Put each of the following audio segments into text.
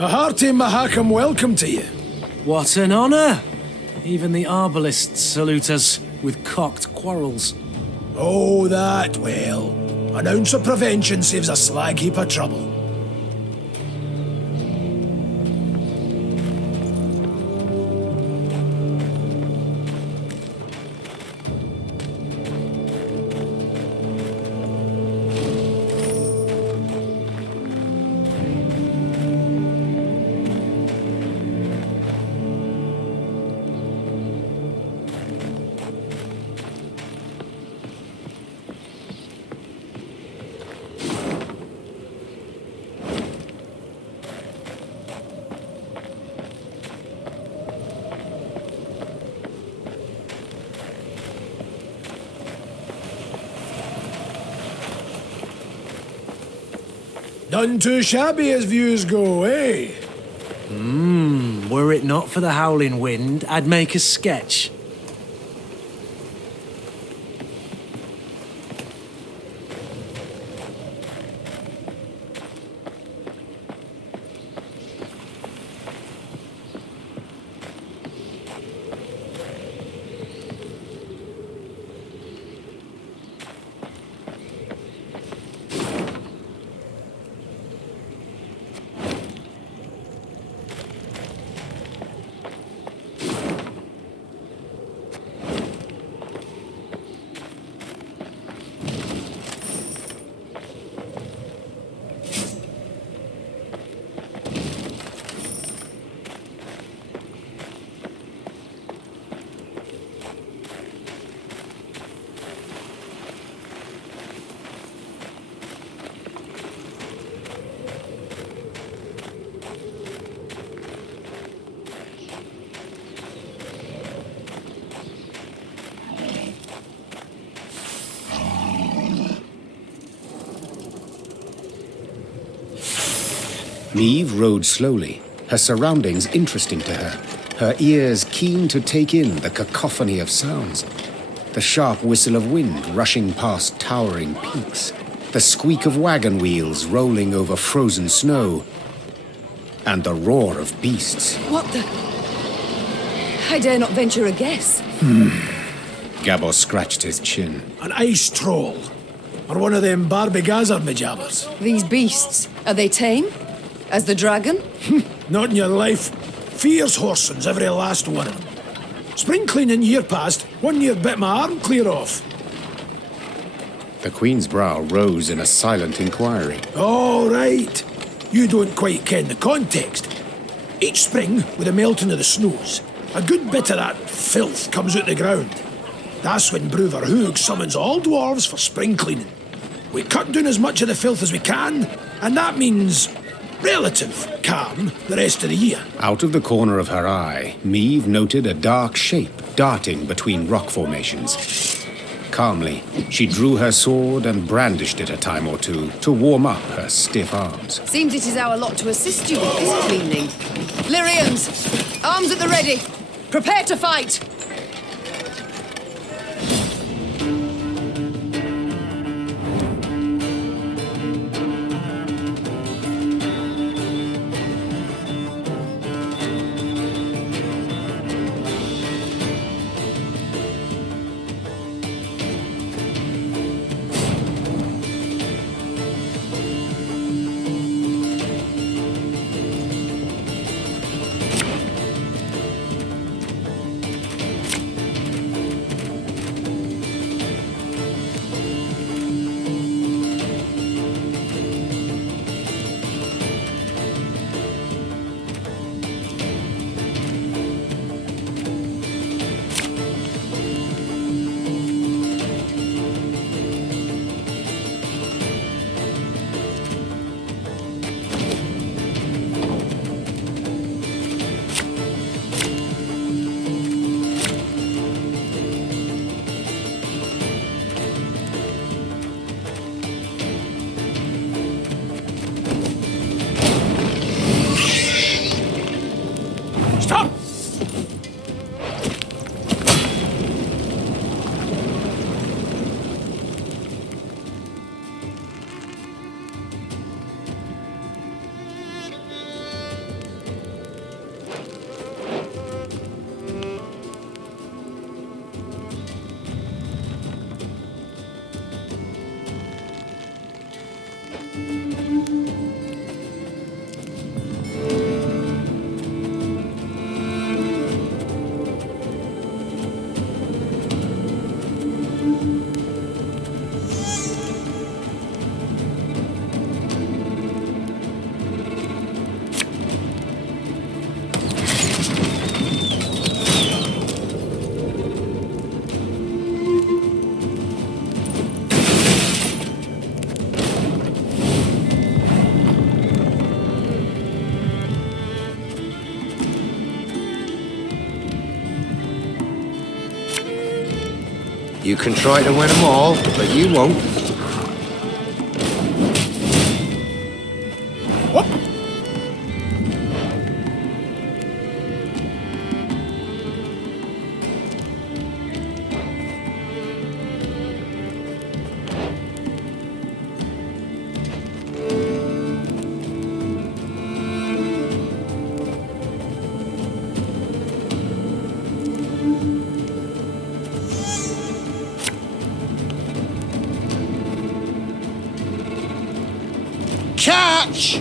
A hearty Mahakam welcome to you. What an honor! Even the arbalists salute us with cocked quarrels. Oh, that, well, an ounce of prevention saves a slag heap of trouble. None too shabby as views go, eh? Were it not for the howling wind, I'd make a sketch. Niamh rode slowly, her surroundings interesting to her, her ears keen to take in the cacophony of sounds. The sharp whistle of wind rushing past towering peaks, the squeak of wagon wheels rolling over frozen snow, and the roar of beasts. What the... I dare not venture a guess. Gabor scratched his chin. An ice troll. Or one of them Barbigazard majabbers. These beasts, are they tame? As the dragon? Not in your life. Fierce horsens, every last one of them. Spring cleaning year past, 1 year bit my arm clear off. The Queen's brow rose in a silent inquiry. All right. You don't quite ken the context. Each spring, with the melting of the snows, a good bit of that filth comes out the ground. That's when Brother Hoog summons all dwarves for spring cleaning. We cut down as much of the filth as we can, and that means relative calm the rest of the year. Out of the corner of her eye, Niamh noted a dark shape darting between rock formations. Calmly, she drew her sword and brandished it a time or two to warm up her stiff arms. Seems it is our lot to assist you with this cleaning. Lyrians, arms at the ready. Prepare to fight! You can try to win them all, but you won't. Catch!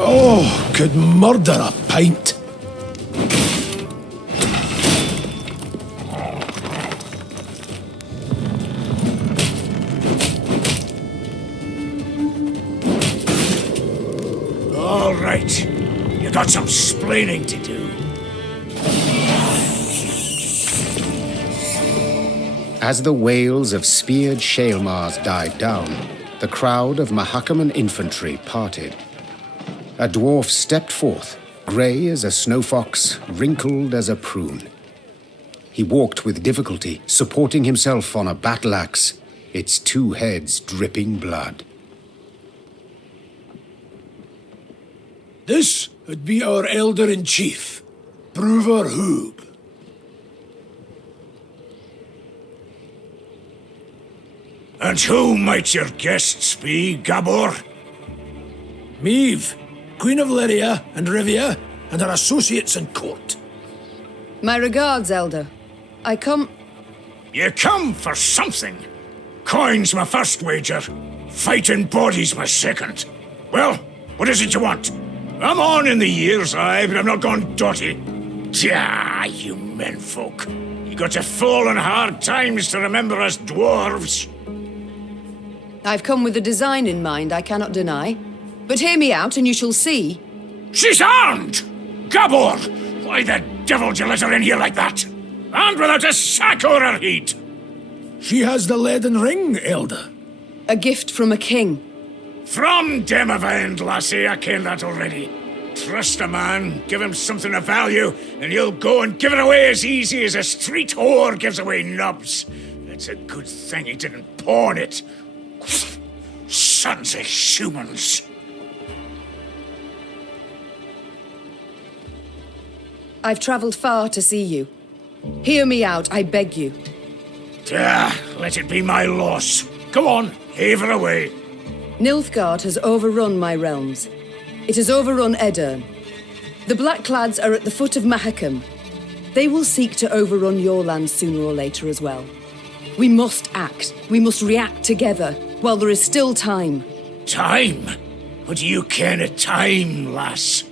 Oh, could murder a pint. All right. You got some splaining to do. As the wails of speared Shaelmars died down, the crowd of Mahakaman infantry parted. A dwarf stepped forth, grey as a snow fox, wrinkled as a prune. He walked with difficulty, supporting himself on a battle axe, its two heads dripping blood. This would be our elder-in-chief, Brúvar Hugh. And who might your guests be, Gabor? Meve, Queen of Lyria and Rivia, and her associates in court. My regards, Elder. I come... You come for something. Coin's my first wager. Fighting bodies my second. Well, what is it you want? I'm on in the years, aye, but I'm not gone dotty. Tja, you menfolk. You got to fall on hard times to remember us dwarves. I've come with a design in mind, I cannot deny. But hear me out and you shall see. She's armed! Gabor! Why the devil did you let her in here like that? And without a sack o'er her head! She has the leaden ring, Elder. A gift from a king. From Demavend, lassie, I ken that already. Trust a man, give him something of value, and he'll go and give it away as easy as a street whore gives away nubs. It's a good thing he didn't pawn it. Sons of humans. I've travelled far to see you. Hear me out, I beg you. Let it be my loss. Go on, heave her away. Nilfgaard has overrun my realms. It has overrun Edirn. The Blackclads are at the foot of Mahakam. They will seek to overrun your land sooner or later as well. We must act. We must react together, while there is still time. Time? What do you ken of time, lass?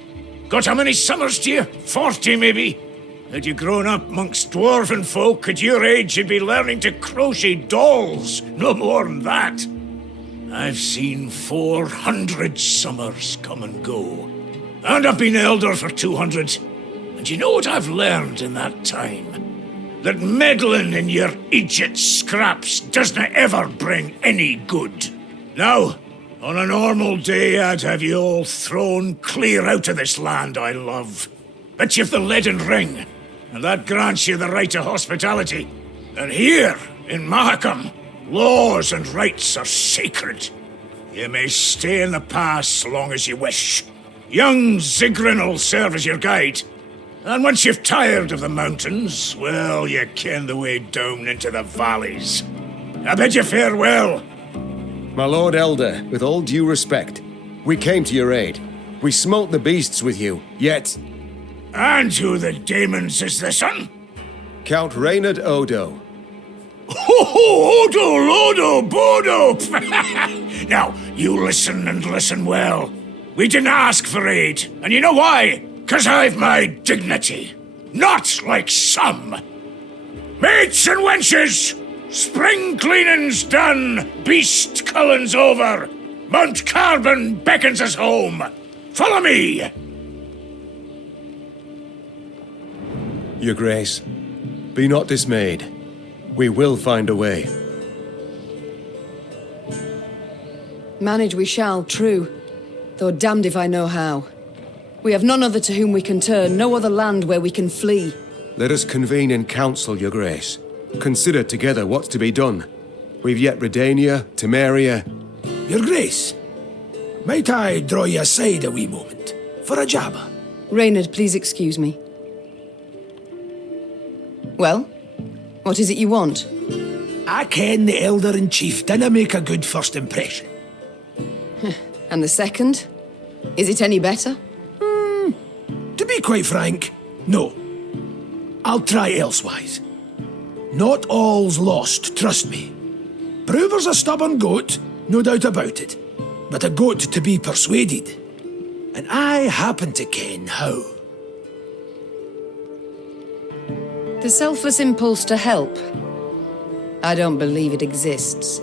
Got how many summers to you? 40, maybe? Had you grown up amongst dwarven folk, at your age you'd be learning to crochet dolls. No more than that. I've seen 400 summers come and go. And I've been elder for 200. And you know what I've learned in that time? That meddling in your idiot scraps doesn't ever bring any good. Now, on a normal day, I'd have you all thrown clear out of this land I love. But you've the leaden ring, and that grants you the right to hospitality. And here, in Mahakam, laws and rights are sacred. You may stay in the pass long as you wish. Young Zigrin will serve as your guide, And once you've tired of the mountains, well, you ken the way down into the valleys. I bid you farewell. My Lord Elder, with all due respect, we came to your aid. We smote the beasts with you, yet... And who the demons is this one? Count Reynard Odo. Ho, Odo, Lodo, Bodo! Now, you listen and listen well. We didn't ask for aid, and you know why? 'Cause I've my dignity. Not like some. Mates and wenches! Spring cleaning's done, beast culling's over. Mount Carbon beckons us home. Follow me! Your Grace, be not dismayed. We will find a way. Manage we shall, true. Though damned if I know how. We have none other to whom we can turn, no other land where we can flee. Let us convene in council, Your Grace. Consider together what's to be done. We've yet Redania, Temeria... Your Grace, might I draw you aside a wee moment for a jabber? Reynard, please excuse me. Well, what is it you want? I ken the Elder-in-Chief didn't make a good first impression. And the second? Is it any better? To be quite frank, no. I'll try elsewise. Not all's lost, trust me. Bruver's a stubborn goat, no doubt about it, but a goat to be persuaded. And I happen to ken how. The selfless impulse to help. I don't believe it exists.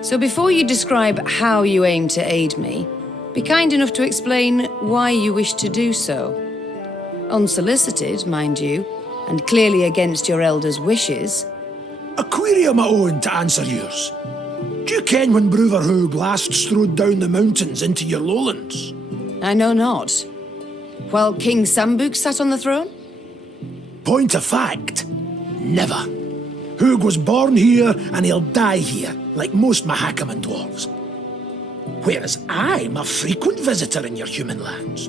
So before you describe how you aim to aid me, be kind enough to explain why you wish to do so. Unsolicited, mind you, and clearly against your elder's wishes. A query of my own to answer yours. Do you ken when Bruver Hoog last strode down the mountains into your lowlands? I know not. While King Sambuk sat on the throne? Point of fact, never. Hoog was born here and he'll die here, like most Mahakaman dwarves. Whereas I'm a frequent visitor in your human lands.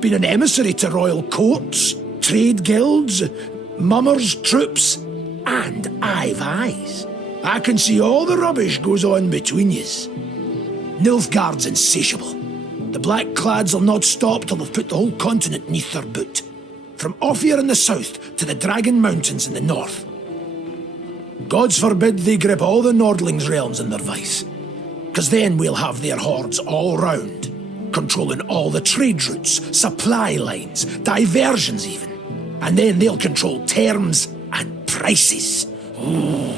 Been an emissary to royal courts, trade guilds, mummers, troops, and I've eyes. I can see all the rubbish goes on between yous. Nilfgaard's insatiable. The Black Clads'll not stop till they've put the whole continent neath their boot. From Ophir in the south to the Dragon Mountains in the north. Gods forbid they grip all the Nordlings' realms in their vice. 'Cause then we'll have their hordes all round, controlling all the trade routes, supply lines, diversions even. And then they'll control terms and prices. Ooh.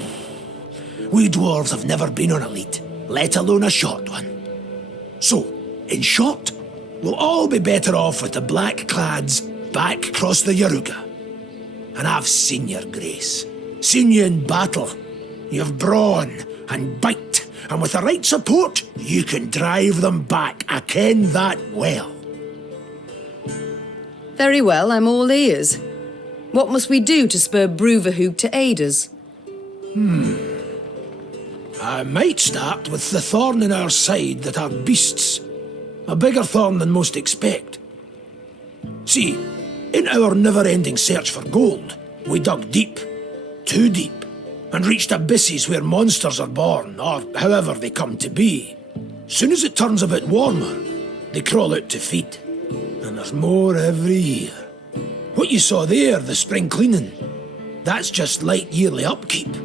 We dwarves have never been on a lead, let alone a short one. So, in short, we'll all be better off with the Black Clads back across the Yaruga. And I've seen your grace. Seen you in battle. You've brawn and bite, and with the right support, you can drive them back. I ken that well. Very well, I'm all ears. What must we do to spur Bruverhoog to aid us? I might start with the thorn in our side that are beasts. A bigger thorn than most expect. See, in our never-ending search for gold, we dug deep, too deep, and reached abysses where monsters are born, or however they come to be. Soon as it turns a bit warmer, they crawl out to feed. And there's more every year. What you saw there, the spring cleaning, that's just light yearly upkeep.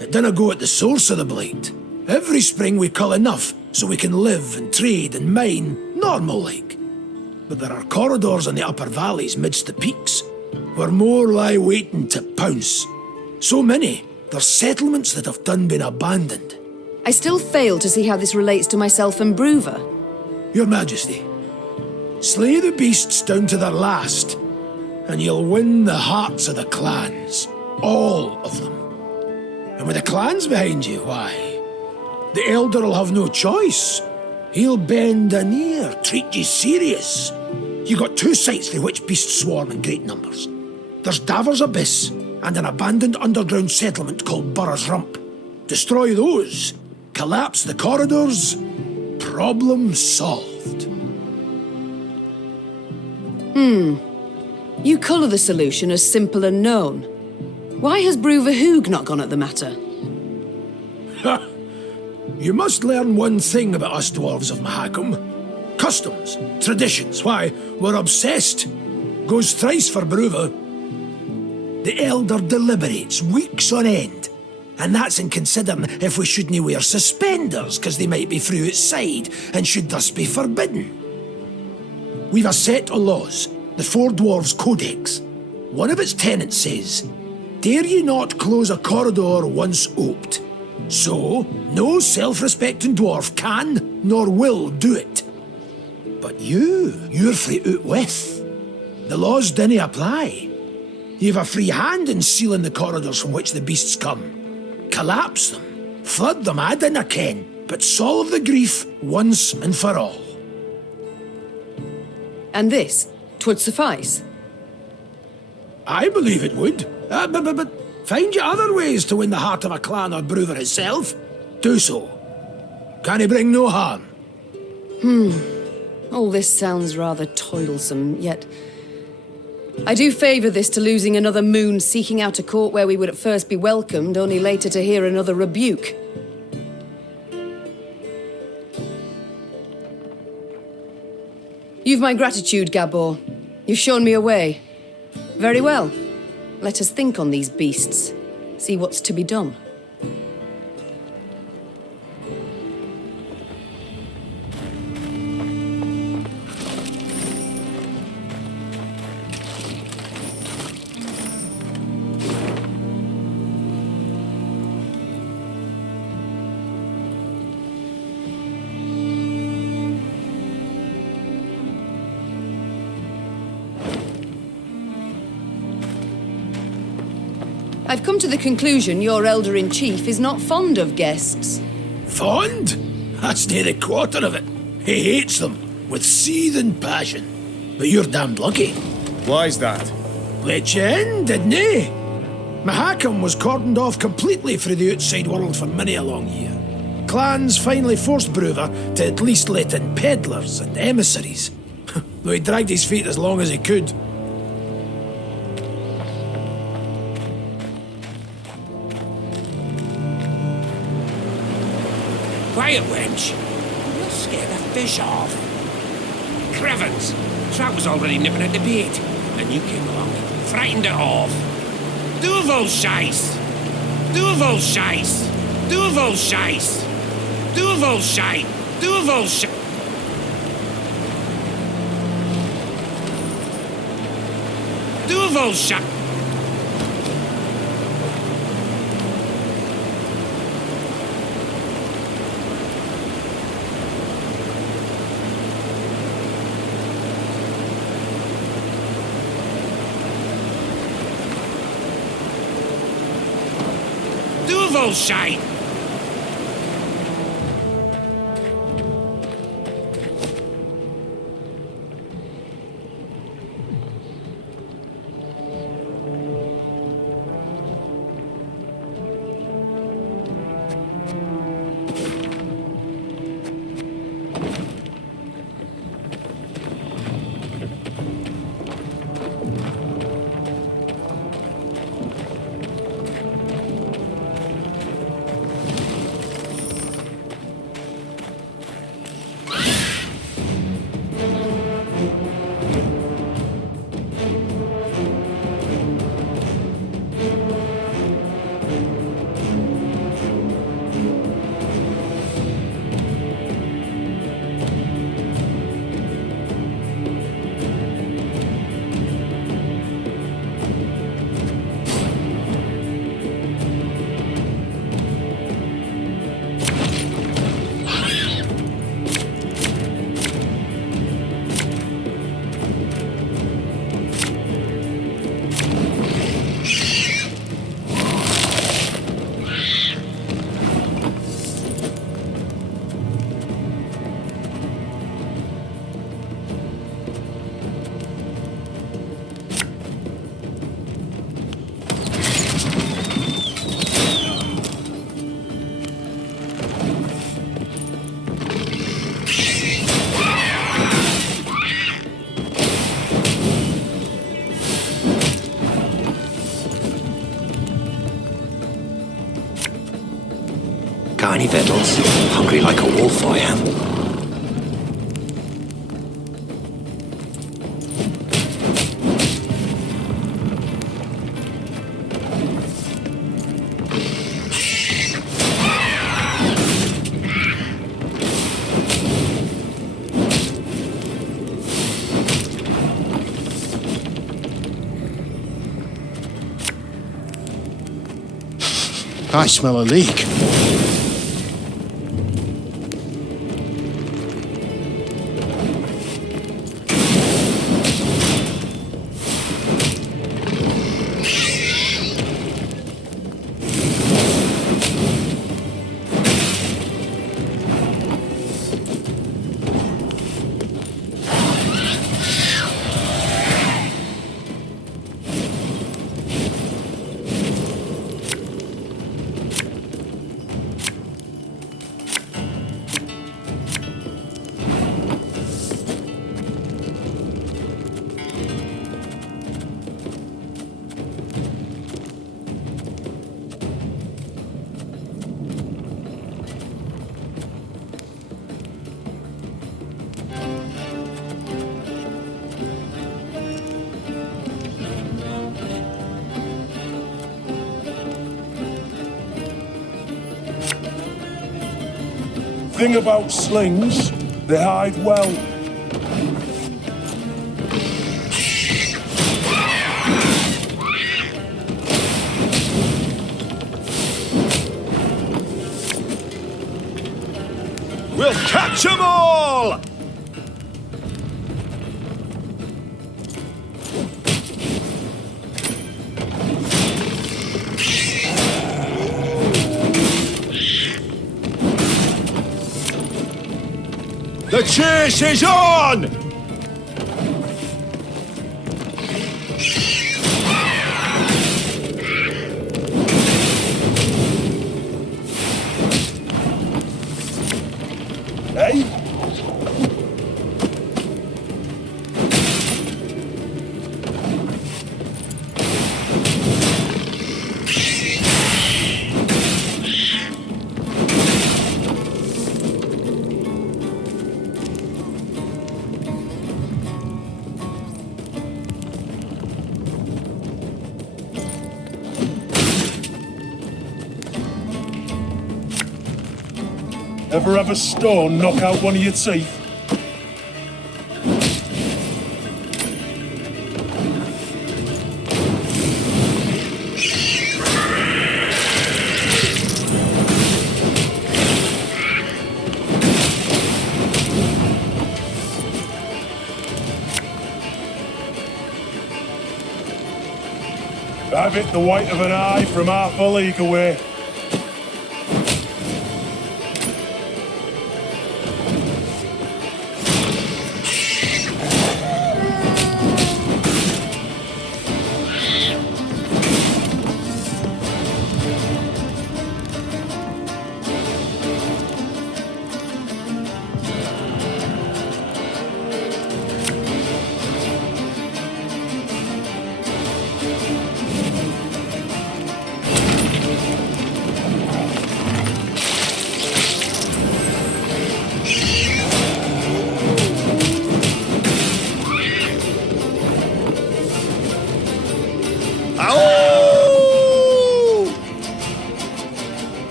It dinna go at the source of the blight. Every spring we cull enough so we can live and trade and mine normal-like. But there are corridors in the upper valleys midst the peaks, where more lie waiting to pounce. So many, there's settlements that have done been abandoned. I still fail to see how this relates to myself and Bruver. Your Majesty, slay the beasts down to their last, and you'll win the hearts of the clans. All of them. And with the clans behind you, why? The Elder'll have no choice. He'll bend an ear, treat you serious. You got two sites through which beasts swarm in great numbers. There's Davor's Abyss and an abandoned underground settlement called Burr's Rump. Destroy those, collapse the corridors, problem solved. You colour the solution as simple and known. Why has Bruver Hoog not gone at the matter? You must learn one thing about us dwarves of Mahakam. Customs, traditions, why, we're obsessed. Goes thrice for Bruver. The Elder deliberates weeks on end. And that's in considering if we shouldn't wear suspenders, because they might be through outside, and should thus be forbidden. We've a set of laws, the Four Dwarves Codex. One of its tenets says, dare ye not close a corridor once oped. So, no self-respecting dwarf can nor will do it. But you're free out with. The laws dinna apply. You've a free hand in sealing the corridors from which the beasts come. Collapse them, flood them, I dinna ken, but solve the grief once and for all. And this, 'twould suffice. I believe it would. But find you other ways to win the heart of a clan or Bruver itself. Do so. Can he bring no harm? All this sounds rather toilsome, yet I do favour this to losing another moon seeking out a court where we would at first be welcomed, only later to hear another rebuke. You've my gratitude, Gabor. You've shown me a way. Very well. Let us think on these beasts. See what's to be done. I've come to the conclusion your Elder-in-Chief is not fond of guests. Fond? That's near a quarter of it. He hates them, with seething passion. But you're damned lucky. Why's that? Let you in, didn't he? Mahakam was cordoned off completely from the outside world for many a long year. Clans finally forced Bruver to at least let in peddlers and emissaries. Though he dragged his feet as long as he could. Quiet, wench. You'll scare the fish off. Crevens! Trout was already nipping at the bait, and you came along and frightened it off. Duvel Scheiß! Duvel Scheiß! Duvel Scheiß! Duvel Scheiß! Duvel Scheiß! Duvel Scheiß! Duvelscheid! any victuals? Hungry like a wolf, I am. I smell a leak. Thing about slings, they hide well. We'll catch 'em all! The chase is on! Hey? Ever have a stone knock out one of your teeth? I've hit the white of an eye from half a league away.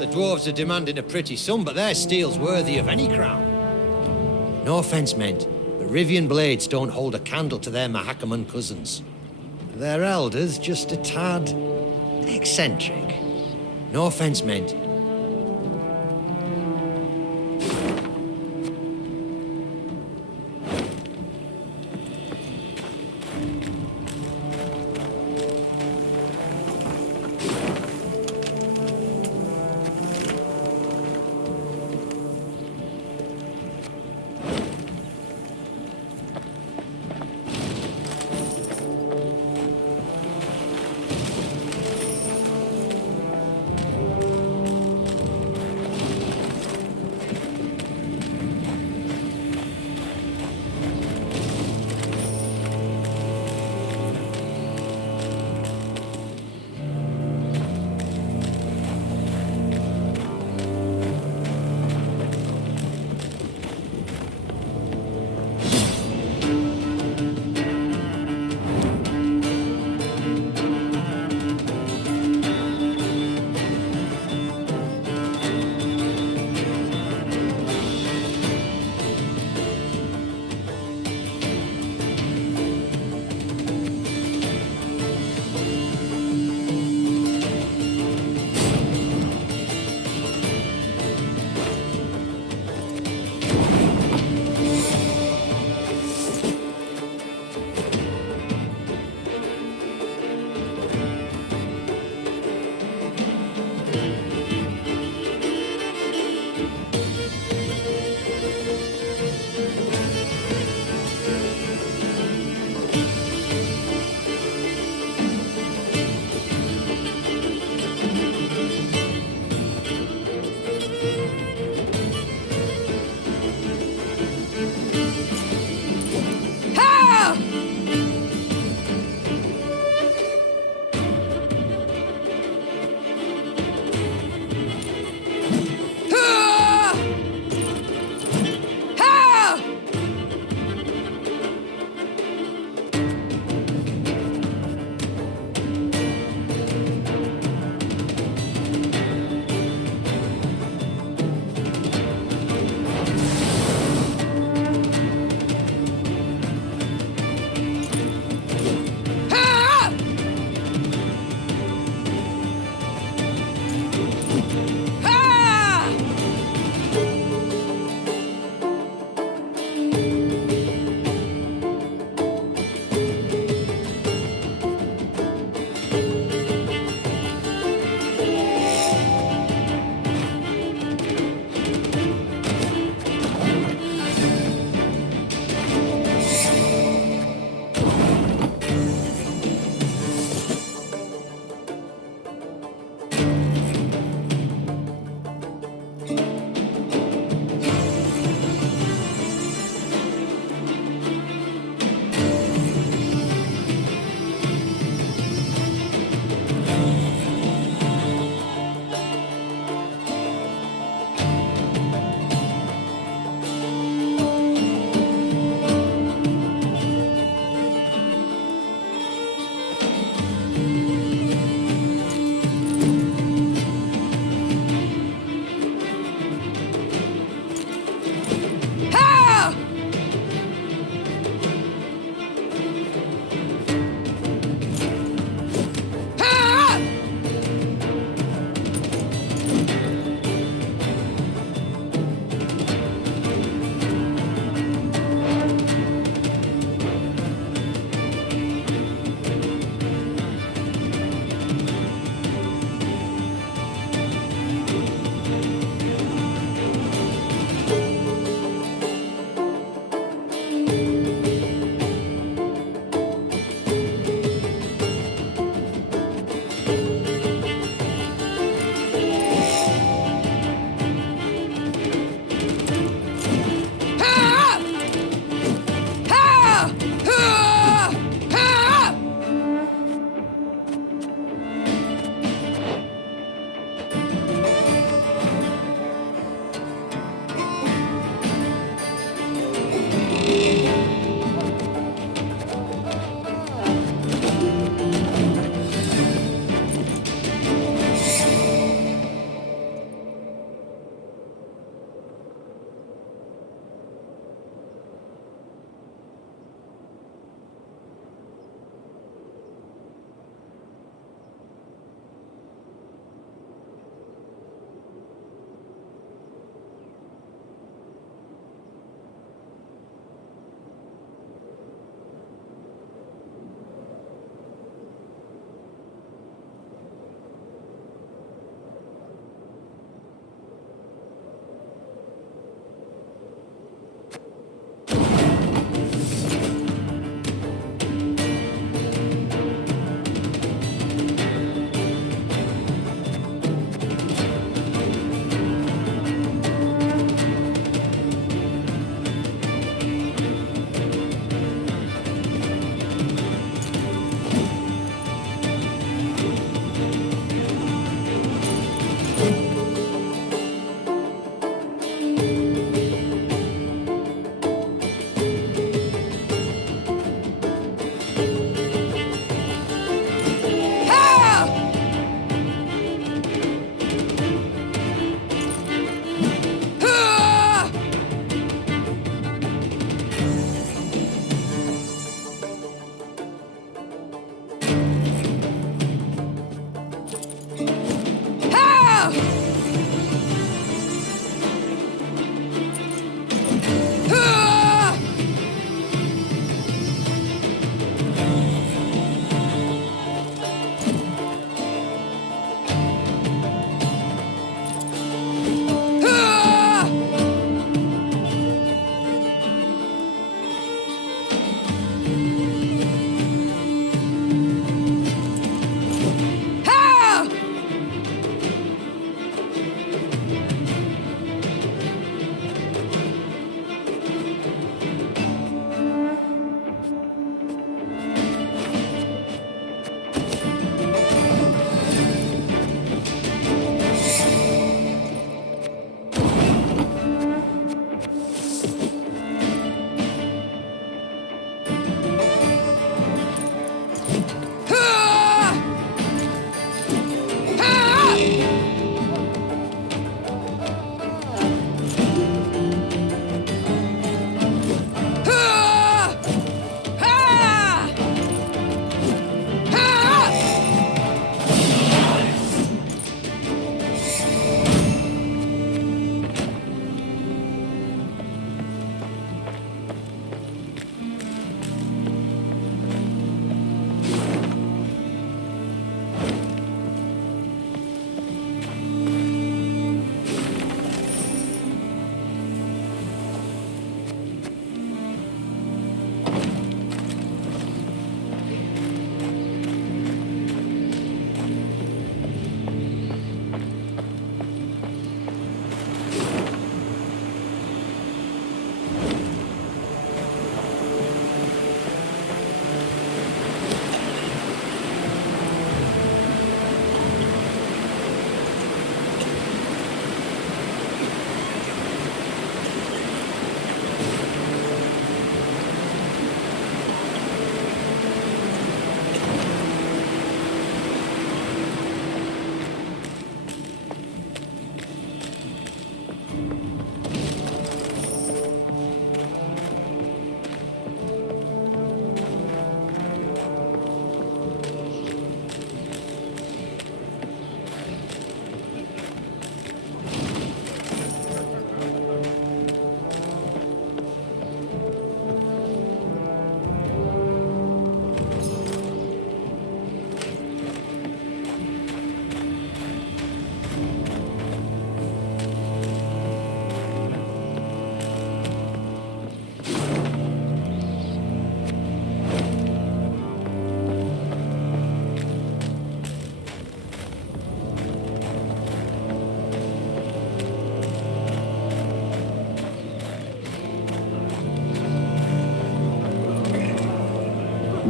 The dwarves are demanding a pretty sum, but their steel's worthy of any crown. No offense meant, but Rivian blades don't hold a candle to their Mahakaman cousins. Their elders just a tad eccentric. No offense meant.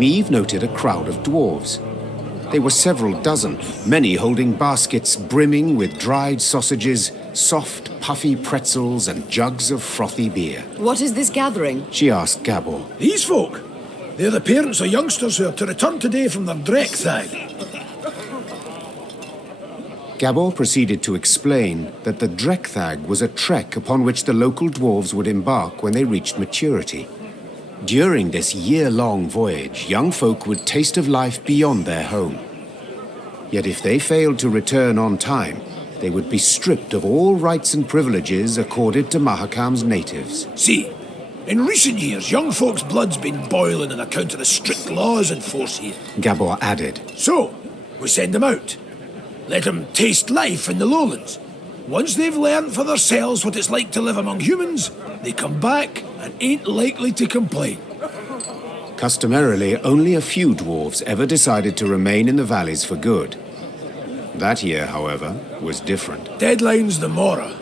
Meave noted a crowd of dwarves. They were several dozen, many holding baskets brimming with dried sausages, soft, puffy pretzels, and jugs of frothy beer. What is this gathering? She asked Gabor. These folk, they're the parents of youngsters who are to return today from their Dreckthag. Gabor proceeded to explain that the Dreckthag was a trek upon which the local dwarves would embark when they reached maturity. During this year-long voyage, young folk would taste of life beyond their home. Yet if they failed to return on time, they would be stripped of all rights and privileges accorded to Mahakam's natives. See, in recent years, young folks' blood's been boiling on account of the strict laws in force here. Gabor added. So, we send them out. Let them taste life in the lowlands. Once they've learned for themselves what it's like to live among humans, they come back and ain't likely to complain. Customarily, only a few dwarves ever decided to remain in the valleys for good. That year, however, was different. Deadline's the Mora,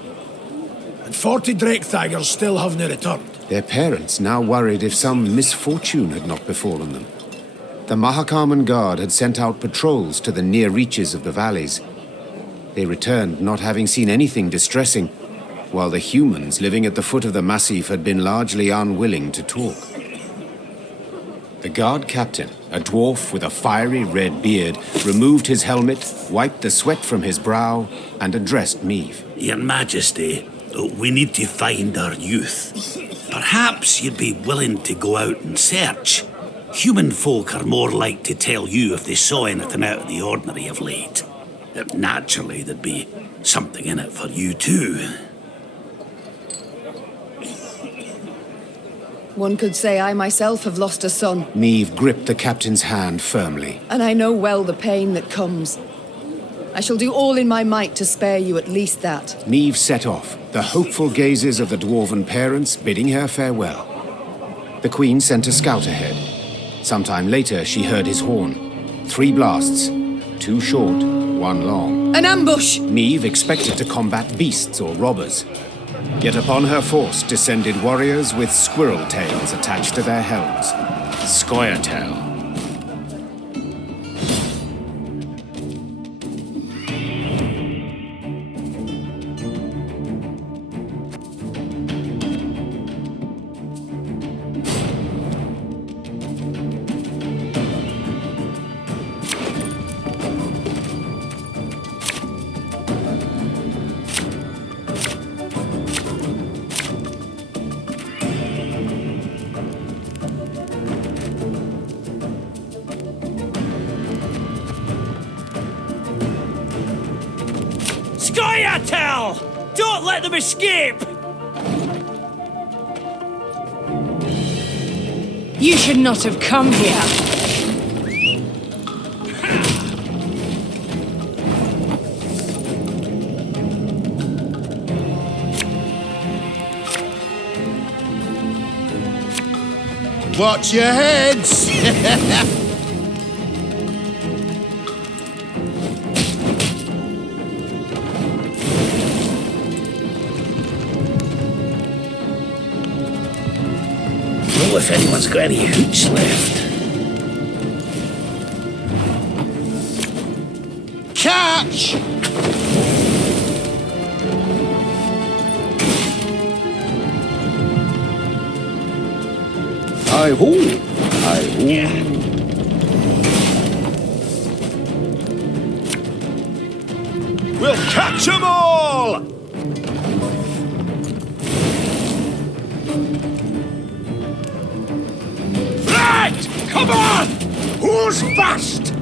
and 40 Dreckthagers still haven't returned. Their parents now worried if some misfortune had not befallen them. The Mahakaman Guard had sent out patrols to the near reaches of the valleys. They returned not having seen anything distressing, while the humans living at the foot of the massif had been largely unwilling to talk. The guard captain, a dwarf with a fiery red beard, removed his helmet, wiped the sweat from his brow, and addressed Meave. Your Majesty, we need to find our youth. Perhaps you'd be willing to go out and search. Human folk are more like to tell you if they saw anything out of the ordinary of late. Naturally, there'd be something in it for you too. One could say I myself have lost a son. Meave gripped the captain's hand firmly. And I know well the pain that comes. I shall do all in my might to spare you at least that. Meave set off, the hopeful gazes of the dwarven parents bidding her farewell. The Queen sent a scout ahead. Sometime later, she heard his horn. 3 blasts, 2 short, 1 long. An ambush! Meave expected to combat beasts or robbers. Yet upon her force descended warriors with squirrel tails attached to their helms. Scoia'tael. Scoia'tael! Don't let them escape! You should not have come here. Watch your heads! If anyone's got any hooch left. Catch! Hi-ho! Hi-ho! We'll catch them all! Come on! Who's fast?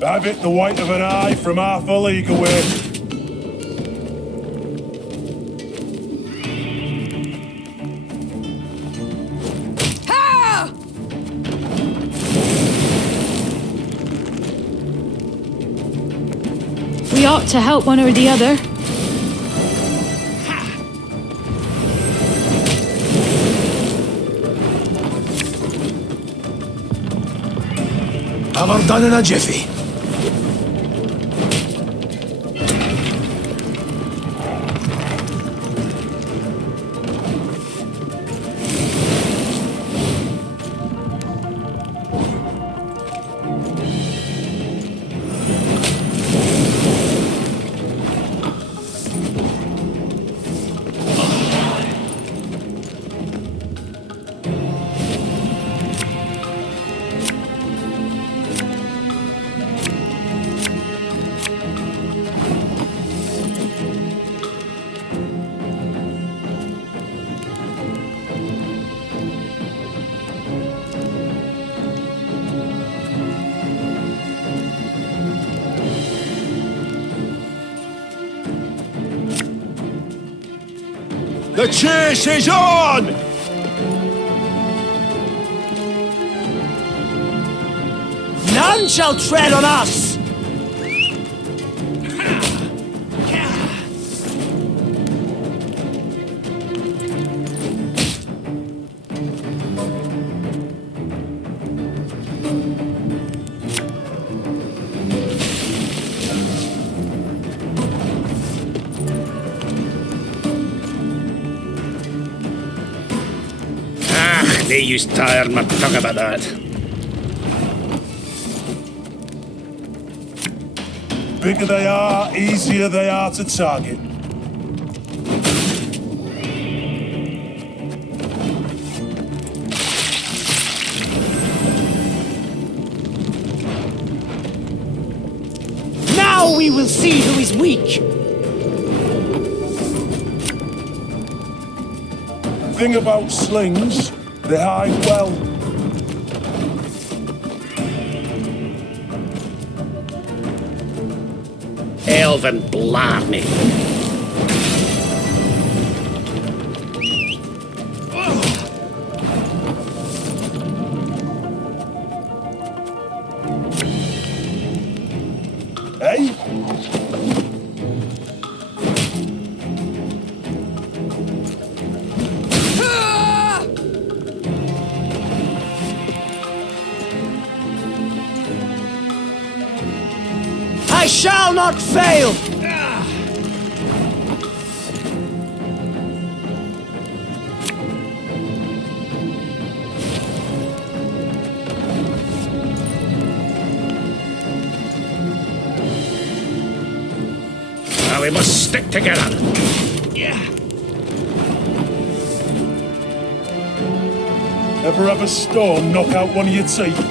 Have it the white of an eye from half a league away. Ha! We ought to help one or the other. Have her done in a jiffy. The chase is on! None shall tread on us! They used to tire my tongue about that. Bigger they are, easier they are to target. Now we will see who is weak! Thing about slings, they hide well. Elven blarney. Eh? I shall not fail! Now we must stick together. Ever have a storm knock out one of your teeth?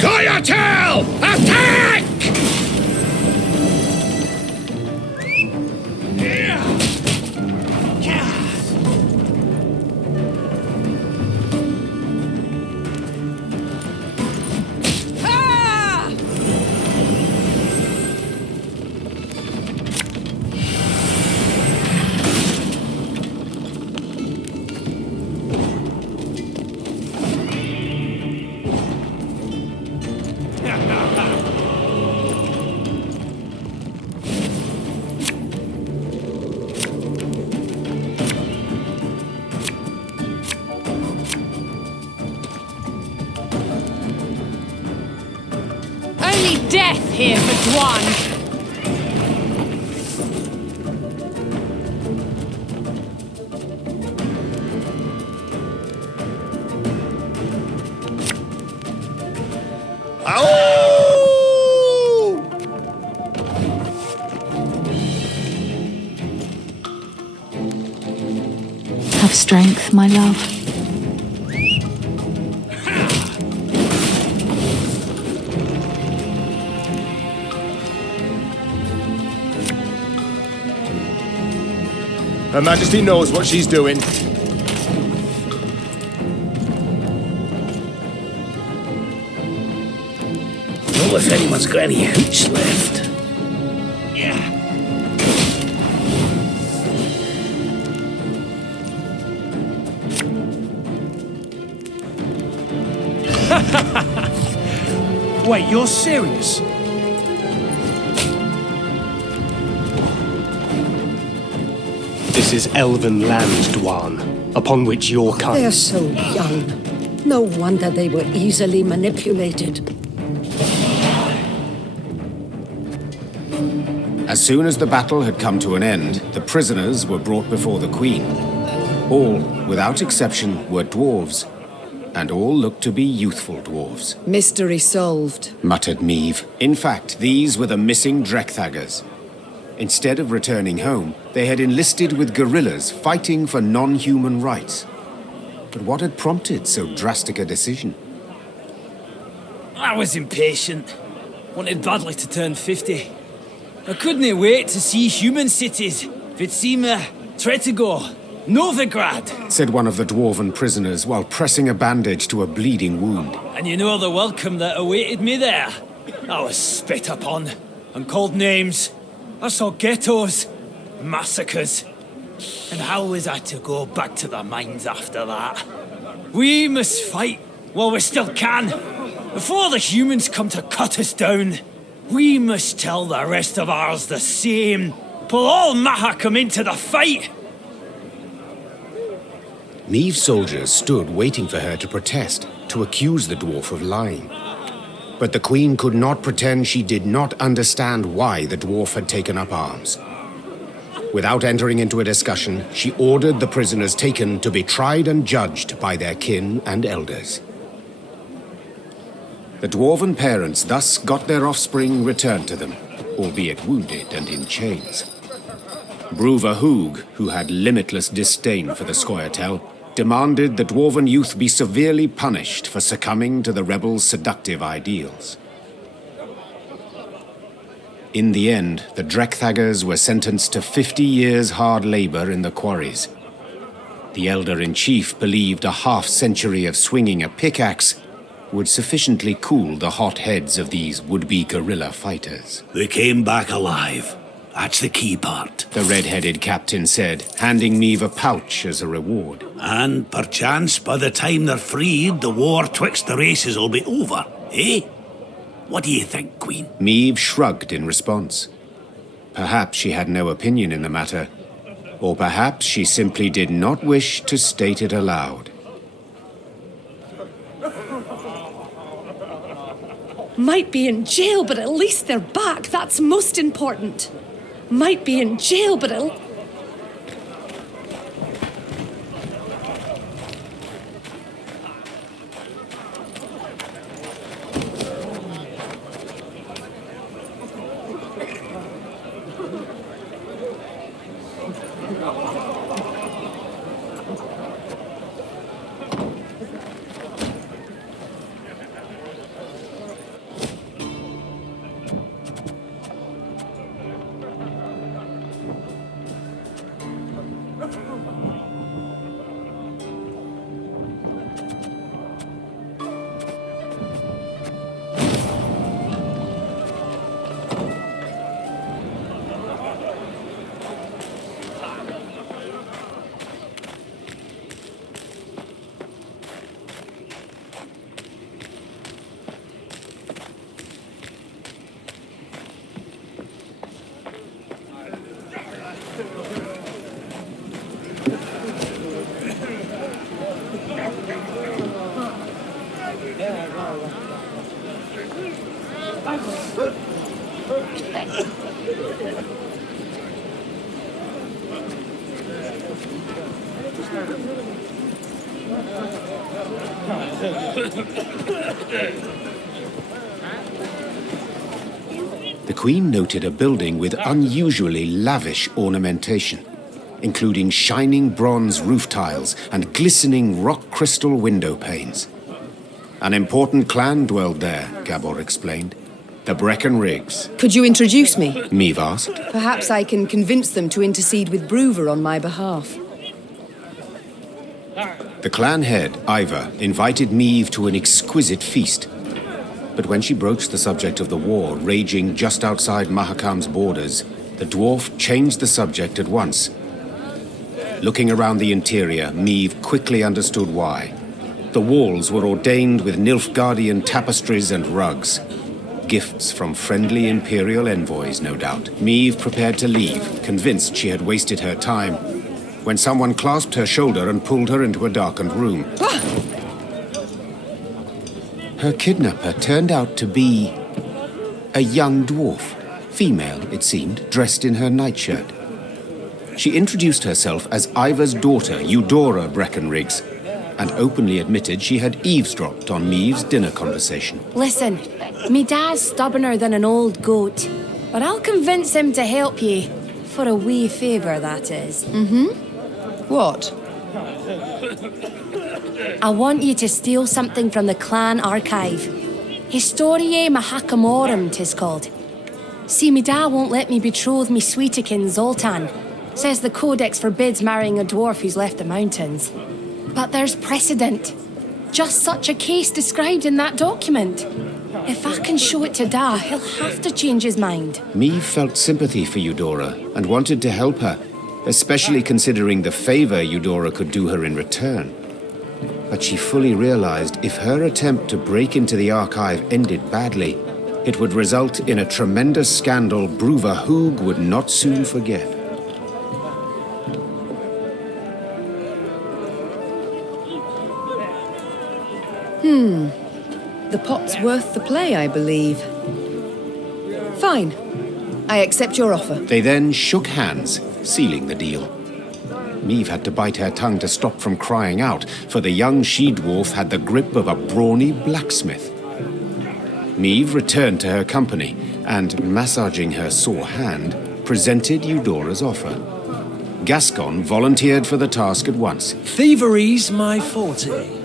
Coyotel! Attack! Only death here for Dwan. Have strength, my love. Her Majesty knows what she's doing. Know if anyone's got any hooch left. Wait, you're serious? This is elven land, Dwan, upon which your kind... They're so young. No wonder they were easily manipulated. As soon as the battle had come to an end, the prisoners were brought before the Queen. All, without exception, were dwarves, and all looked to be youthful dwarves. Mystery solved, muttered Meve. In fact, these were the missing Drekthagers. Instead of returning home, they had enlisted with guerrillas fighting for non-human rights. But what had prompted so drastic a decision? I was impatient. Wanted badly to turn 50. I couldn't wait to see human cities. Vitsima, Tretigo, Novigrad! said one of the dwarven prisoners while pressing a bandage to a bleeding wound. And you know the welcome that awaited me there. I was spit upon and called names. I saw ghettos, massacres. And how was I to go back to the mines after that? We must fight while we still can. Before the humans come to cut us down, we must tell the rest of ours the same. Pull all Mahakam into the fight. Meave's soldiers stood waiting for her to protest, to accuse the dwarf of lying. But the queen could not pretend she did not understand why the dwarf had taken up arms. Without entering into a discussion, she ordered the prisoners taken to be tried and judged by their kin and elders. The dwarven parents thus got their offspring returned to them, albeit wounded and in chains. Bruva Hoog, who had limitless disdain for the Scoia'tael, demanded the dwarven youth be severely punished for succumbing to the rebels' seductive ideals. In the end, the Drechthaggers were sentenced to 50 years hard labor in the quarries. The Elder-in-Chief believed a half-century of swinging a pickaxe would sufficiently cool the hot heads of these would-be guerrilla fighters. They came back alive. That's the key part. The red-headed captain said, handing Meave a pouch as a reward. And perchance by the time they're freed, the war twixt the races will be over, eh? What do you think, Queen? Meave shrugged in response. Perhaps she had no opinion in the matter, or perhaps she simply did not wish to state it aloud. Might be in jail, but at least they're back. That's most important. Might be in jail, but it'll... The Queen noted a building with unusually lavish ornamentation, including shining bronze roof tiles and glistening rock crystal window panes. An important clan dwelled there, Gabor explained. The Breckenrigs. Could you introduce me? Meave asked. Perhaps I can convince them to intercede with Bruver on my behalf. The clan head, Iva, invited Meave to an exquisite feast. But when she broached the subject of the war raging just outside Mahakam's borders, the dwarf changed the subject at once. Looking around the interior, Meave quickly understood why. The walls were ordained with Nilfgaardian tapestries and rugs. Gifts from friendly Imperial envoys, no doubt. Meave prepared to leave, convinced she had wasted her time, when someone clasped her shoulder and pulled her into a darkened room. Her kidnapper turned out to be a young dwarf, female, it seemed, dressed in her nightshirt. She introduced herself as Iva's daughter, Eudora Breckenrigs, and openly admitted she had eavesdropped on Meave's dinner conversation. Listen, me dad's stubborner than an old goat, but I'll convince him to help ye. For a wee favour, that is. What? I want you to steal something from the clan archive. Historiae Mahakamorum, 'tis called. See, me dad won't let me betroth me sweetekin Zoltan. Says the Codex forbids marrying a dwarf who's left the mountains. But there's precedent. Just such a case described in that document. If I can show it to Da, he'll have to change his mind. Meve felt sympathy for Eudora and wanted to help her, especially considering the favor Eudora could do her in return. But she fully realized if her attempt to break into the archive ended badly, it would result in a tremendous scandal Bruva Hoog would not soon forget. The pot's worth the play, I believe. Fine. I accept your offer. They then shook hands, sealing the deal. Meve had to bite her tongue to stop from crying out, for the young she-dwarf had the grip of a brawny blacksmith. Meve returned to her company, and, massaging her sore hand, presented Eudora's offer. Gascon volunteered for the task at once. Thievery's my forte.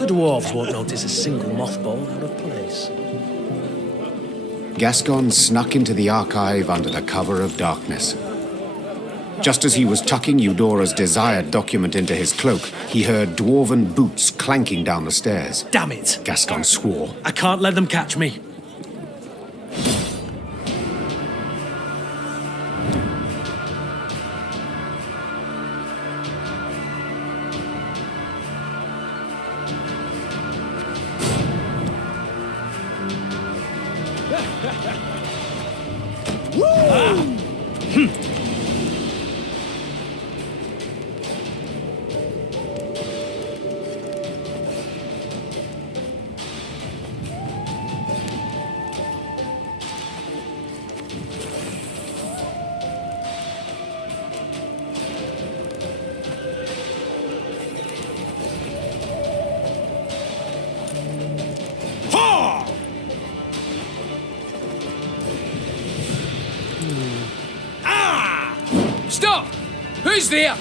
The dwarves won't notice a single mothball out of place. Gascon snuck into the archive under the cover of darkness. Just as he was tucking Eudora's desired document into his cloak, he heard dwarven boots clanking down the stairs. Damn it! Gascon swore. I can't let them catch me. Stop! Who's there?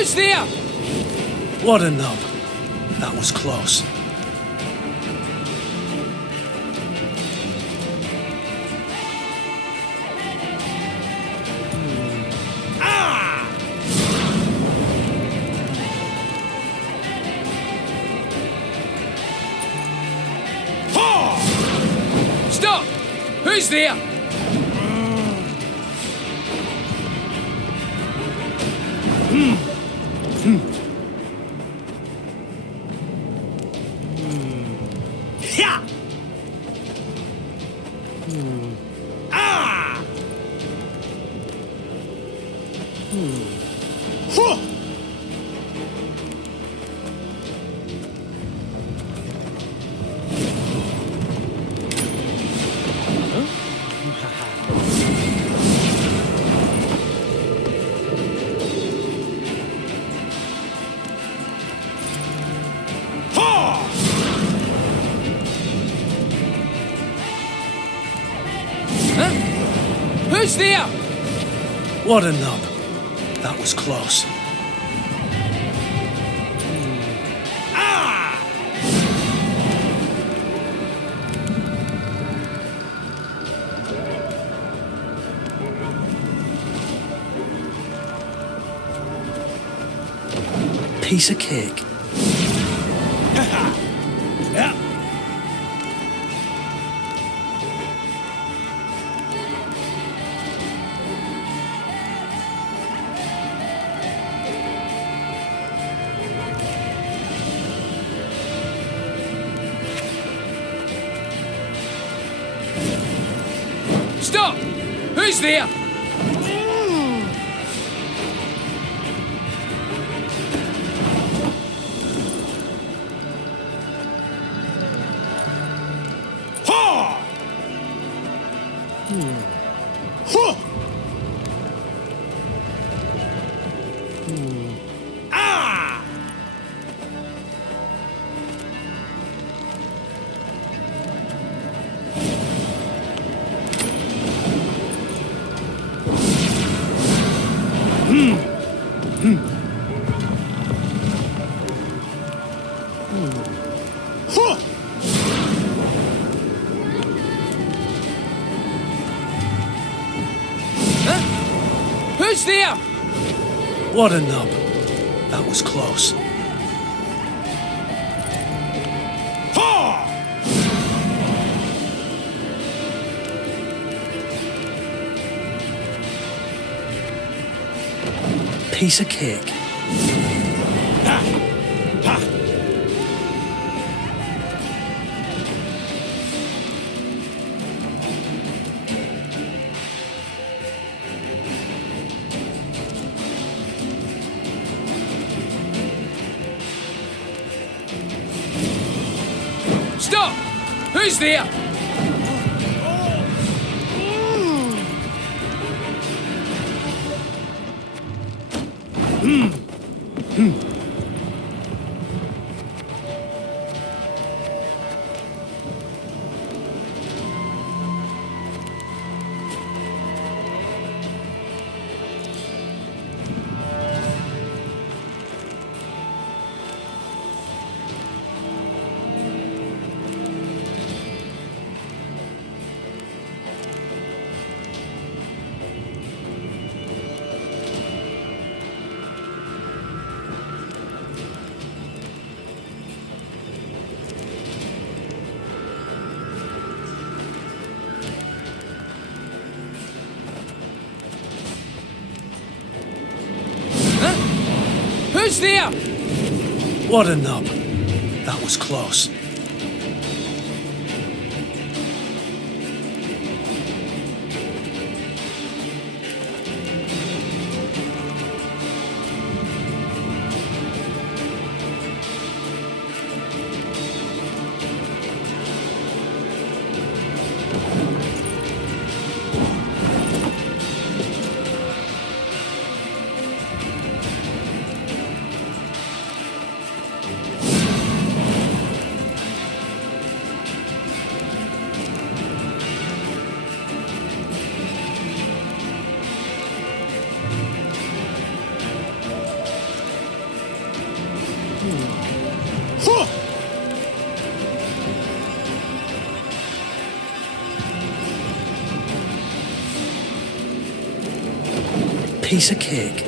Who's there? What a nub. That was close. Stop! Who's there? Who's there? What a nub. That was close. Piece of cake. Yeah. Stop! Who's there? Who's there? What a nub. That was close. Piece of cake. Stop! Who's there? Who's there? What a nub. That was close. Piece of cake.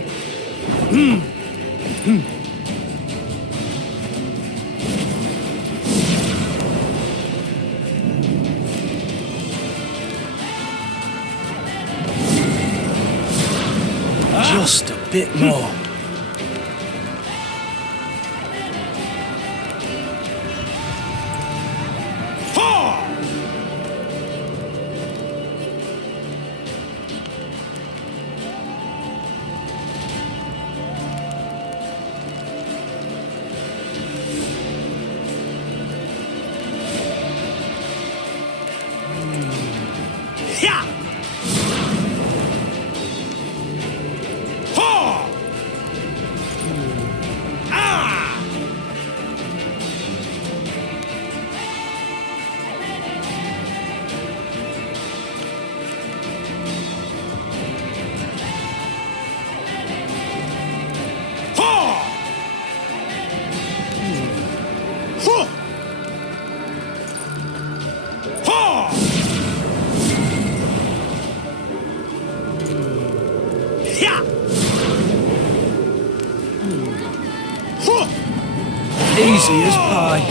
Just a bit more. Easy as pie.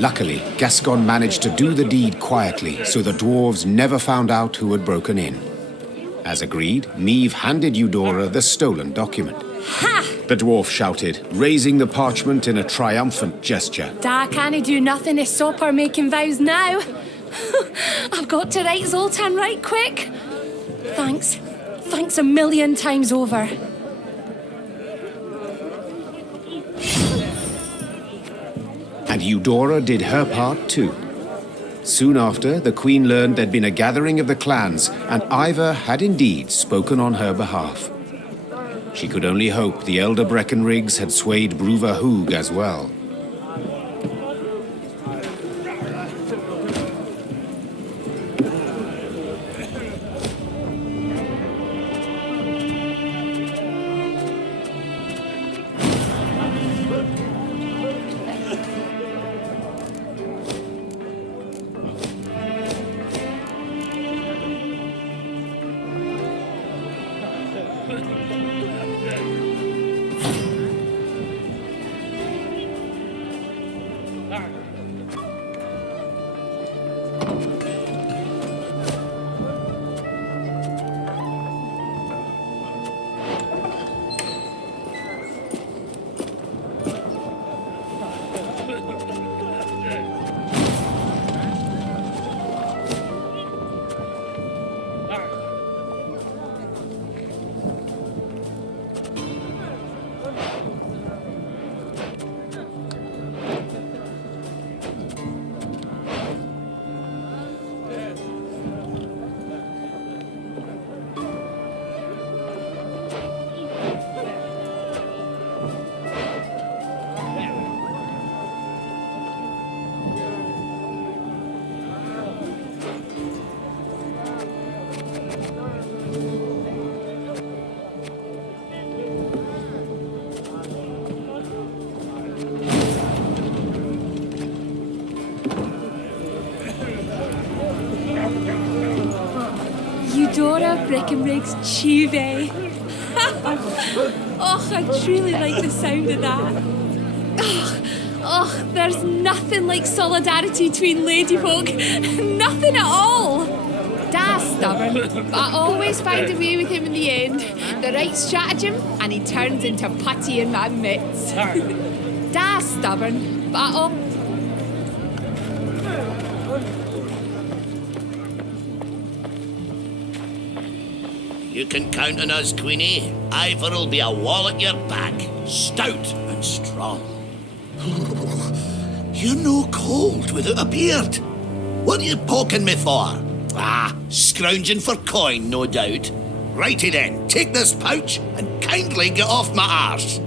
Luckily, Gascon managed to do the deed quietly, so the dwarves never found out who had broken in. As agreed, Niamh handed Eudora the stolen document. Ha! The dwarf shouted, raising the parchment in a triumphant gesture. Da can't do nothing to stop her making vows now. I've got to write Zoltan right quick. Thanks. Thanks a million times over. And Eudora did her part too. Soon after, the Queen learned there'd been a gathering of the clans, and Ivor had indeed spoken on her behalf. She could only hope the elder Breckenriggs had swayed Brúva Húg as well. Eudora Breckenriggs Chive. Oh, I truly like the sound of that. Oh, there's nothing like solidarity between ladyfolk. Nothing at all. Da's stubborn, but I always find a way with him in the end. The right stratagem, and he turns into putty in my mitts. Da's stubborn, but I You can count on us, Queenie. Ivor'll be a wall at your back, stout and strong. You're no cold without a beard. What are you poking me for? Ah, scrounging for coin, no doubt. Righty then, take this pouch and kindly get off my arse.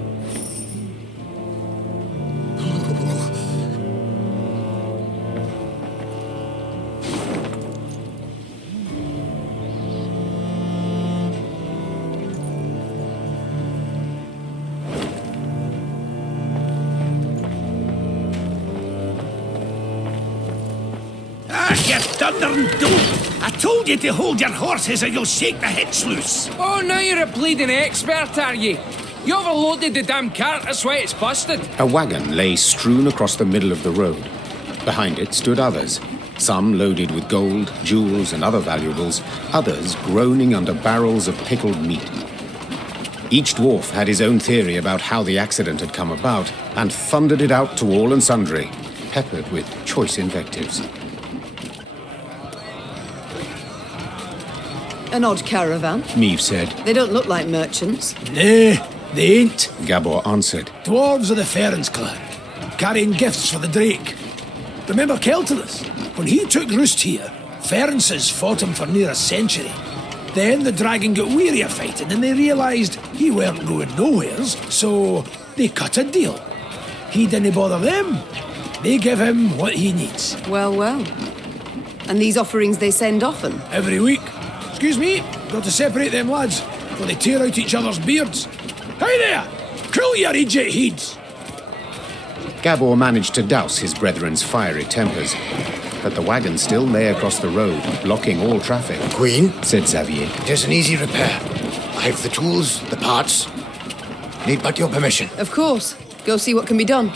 You thundering dope! I told you to hold your horses or you'll shake the hitch loose. Oh, now you're a bleeding expert, are you? You overloaded the damn cart, that's why it's busted. A wagon lay strewn across the middle of the road. Behind it stood others, some loaded with gold, jewels, and other valuables, others groaning under barrels of pickled meat. Each dwarf had his own theory about how the accident had come about, and thundered it out to all and sundry, peppered with choice invectives. An odd caravan, Niamh said. They don't look like merchants. Nay, they ain't. Gabor answered. Dwarves of the Ferens clan, carrying gifts for the Drake. Remember Keltullis? When he took roost here, Ferences fought him for near a century. Then the dragon got weary of fighting and they realised he weren't going nowheres, so they cut a deal. He didn't bother them. They give him what he needs. Well, well. And these offerings they send often? Every week. Excuse me, got to separate them lads, or they tear out each other's beards. Hey there! Cool your idiot heads! Gabor managed to douse his brethren's fiery tempers. but the wagon still lay across the road, blocking all traffic. Queen, said Xavier. It is an easy repair. I have the tools, the parts. Need but your permission. Of course. Go see what can be done.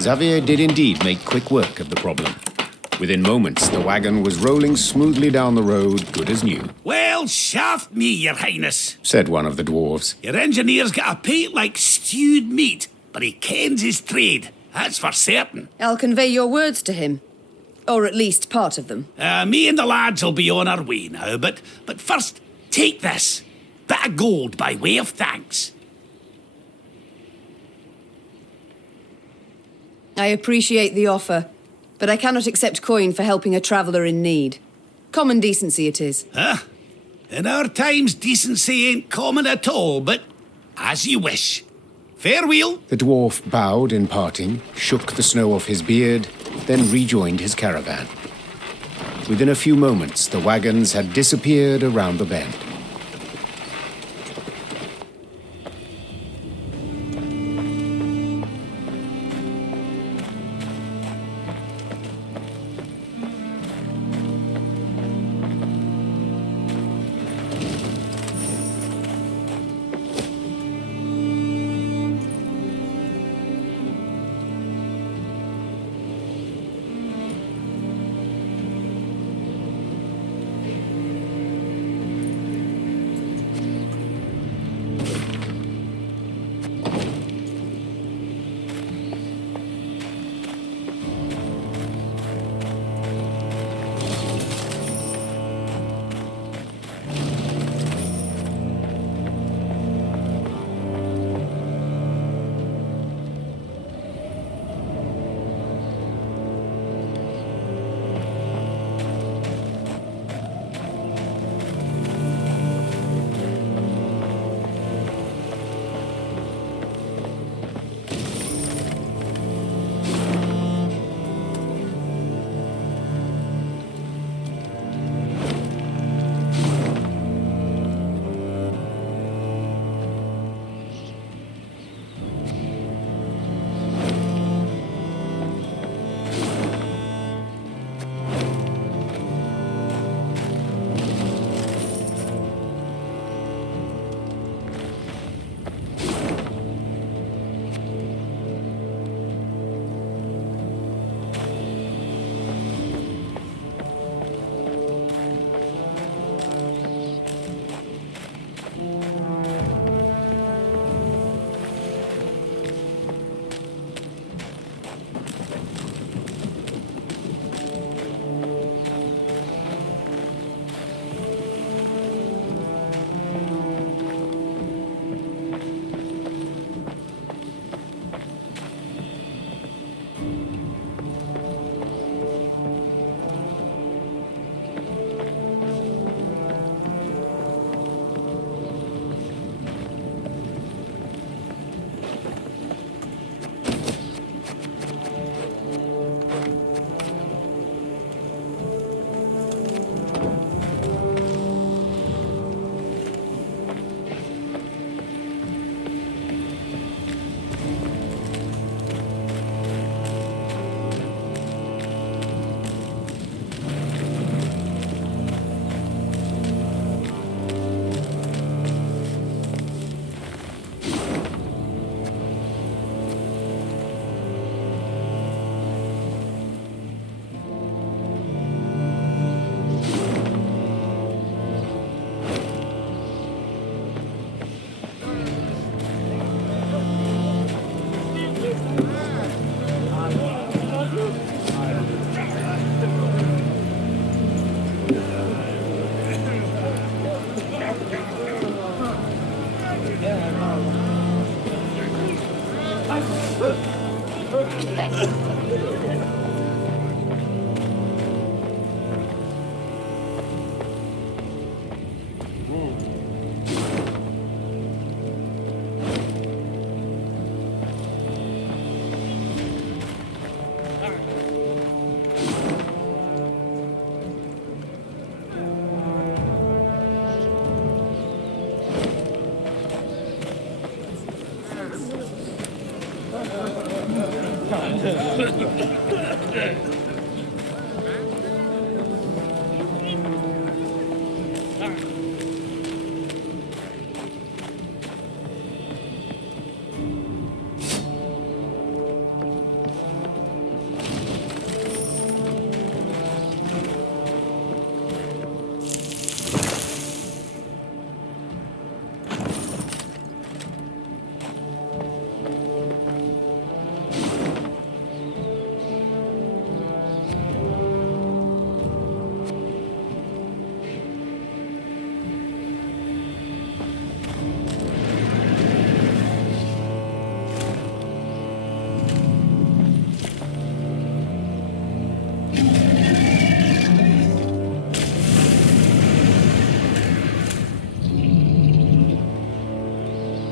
Xavier did indeed make quick work of the problem. Within moments, the wagon was rolling smoothly down the road, good as new. Well, shaft me, your highness, said one of the dwarves. Your engineer's got a pate like stewed meat, but he kens his trade, that's for certain. I'll convey your words to him. Or at least part of them. Me and the lads will be on our way now, but first, take this. Bit of gold by way of thanks. I appreciate the offer, but I cannot accept coin for helping a traveller in need. Common decency it is. Huh? In our times, decency ain't common at all, but as you wish. Farewell. The dwarf bowed in parting, shook the snow off his beard, then rejoined his caravan. Within a few moments, the wagons had disappeared around the bend.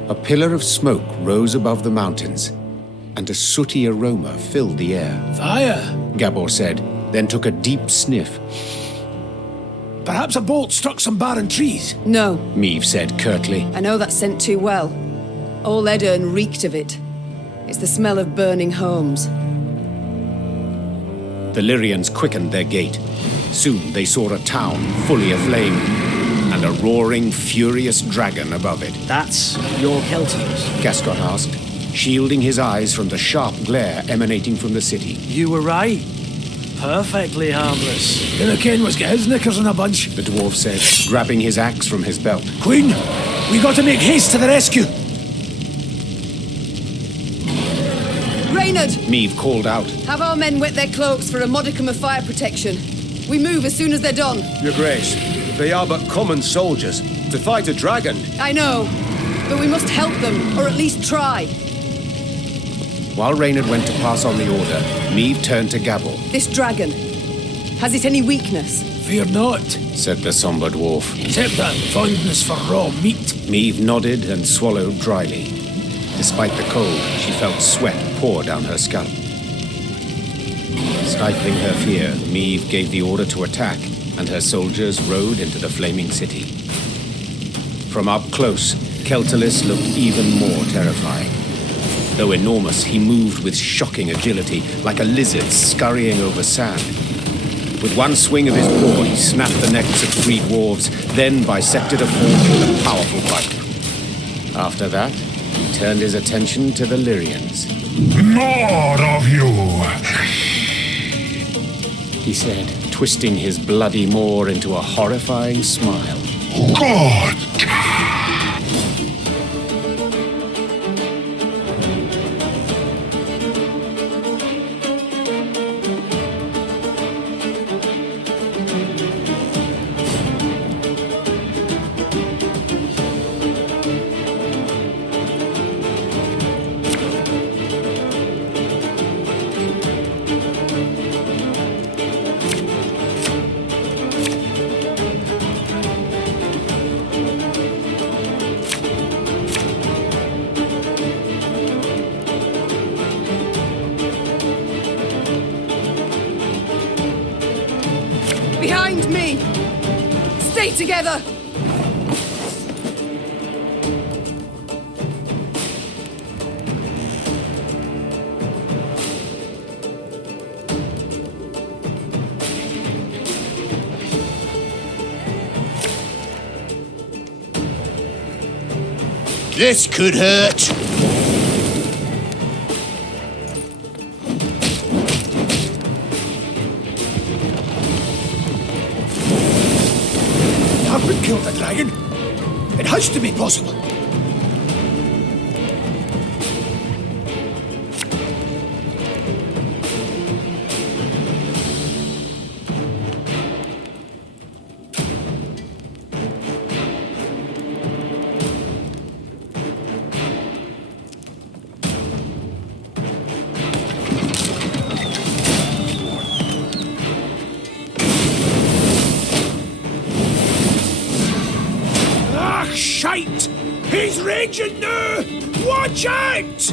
A pillar of smoke rose above the mountains, and a sooty aroma filled the air. Fire! Gabor said, then took a deep sniff. Perhaps a bolt struck some barren trees? No. Meave said curtly. I know that scent too well. All Edirn reeked of it. It's the smell of burning homes. The Lyrians quickened their gait. Soon they saw a town fully aflame, and a roaring, furious dragon above it. That's your Keltullis? Gascon asked, shielding his eyes from the sharp glare emanating from the city. You were right. Perfectly harmless. Dinna ken was get his knickers in a bunch, the dwarf said, grabbing his axe from his belt. Queen, we got to make haste to the rescue. Reynard! Meave called out. Have our men wet their cloaks for a modicum of fire protection. We move as soon as they're done. Your Grace, they are but common soldiers. To fight a dragon. I know, but we must help them, or at least try. While Reynard went to pass on the order, Meave turned to Gabor. This dragon, has it any weakness? Fear not, said the somber dwarf. Except that fondness for raw meat. Meave nodded and swallowed dryly. Despite the cold, she felt sweat pour down her scalp. Stifling her fear, Meave gave the order to attack, and her soldiers rode into the flaming city. From up close, Keltullis looked even more terrifying. Though enormous, he moved with shocking agility, like a lizard scurrying over sand. With one swing of his paw, he snapped the necks of 3 dwarves, then bisected a form with a powerful bite. After that, he turned his attention to the Lyrians. More of you! He said, twisting his bloody maw into a horrifying smile. God! Behind me! Stay together! This could hurt. Haven't killed the dragon. It has to be possible. Shite! He's raging now! Watch out!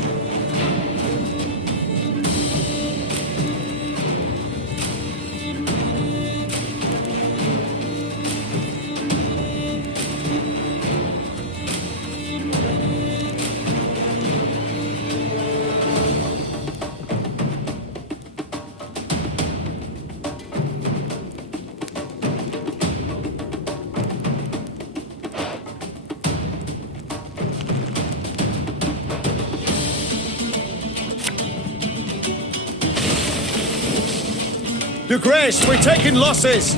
Your Grace, we're taking losses!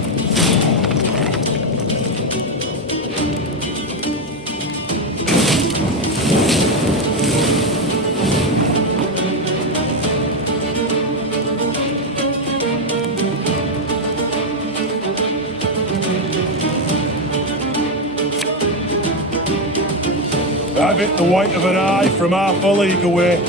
Have it the white of an eye from half a league away.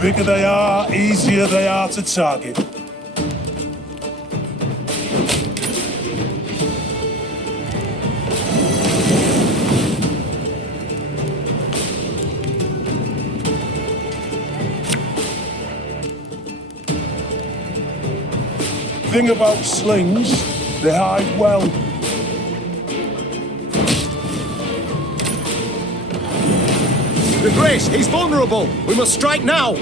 Bigger they are, easier they are to target. Thing about slings, they hide well. Your Grace, he's vulnerable! We must strike now!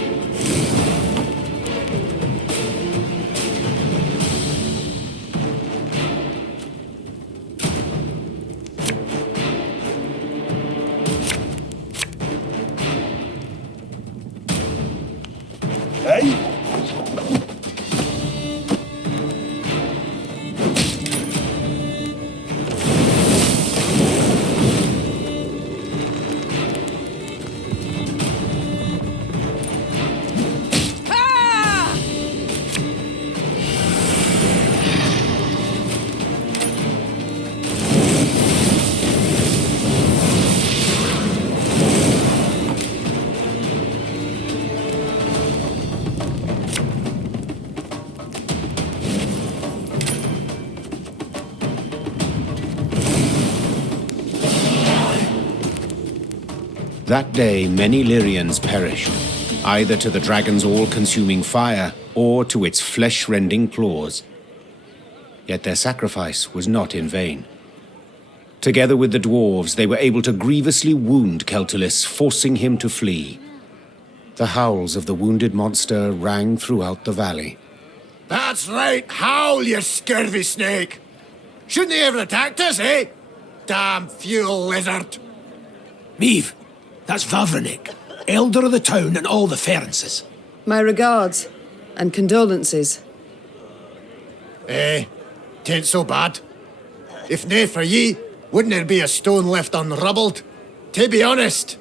Hey? That day, many Lyrians perished, either to the dragon's all-consuming fire or to its flesh-rending claws. Yet their sacrifice was not in vain. Together with the dwarves, they were able to grievously wound Keltullis, forcing him to flee. The howls of the wounded monster rang throughout the valley. That's right, howl, you scurvy snake! Shouldn't they ever attacked us, eh? Damn fuel lizard! Meave, that's Vavrenik, elder of the town and all the Ferences. My regards and condolences. Tain't so bad. If nae for ye, wouldn't there be a stone left unrubbled? To be honest,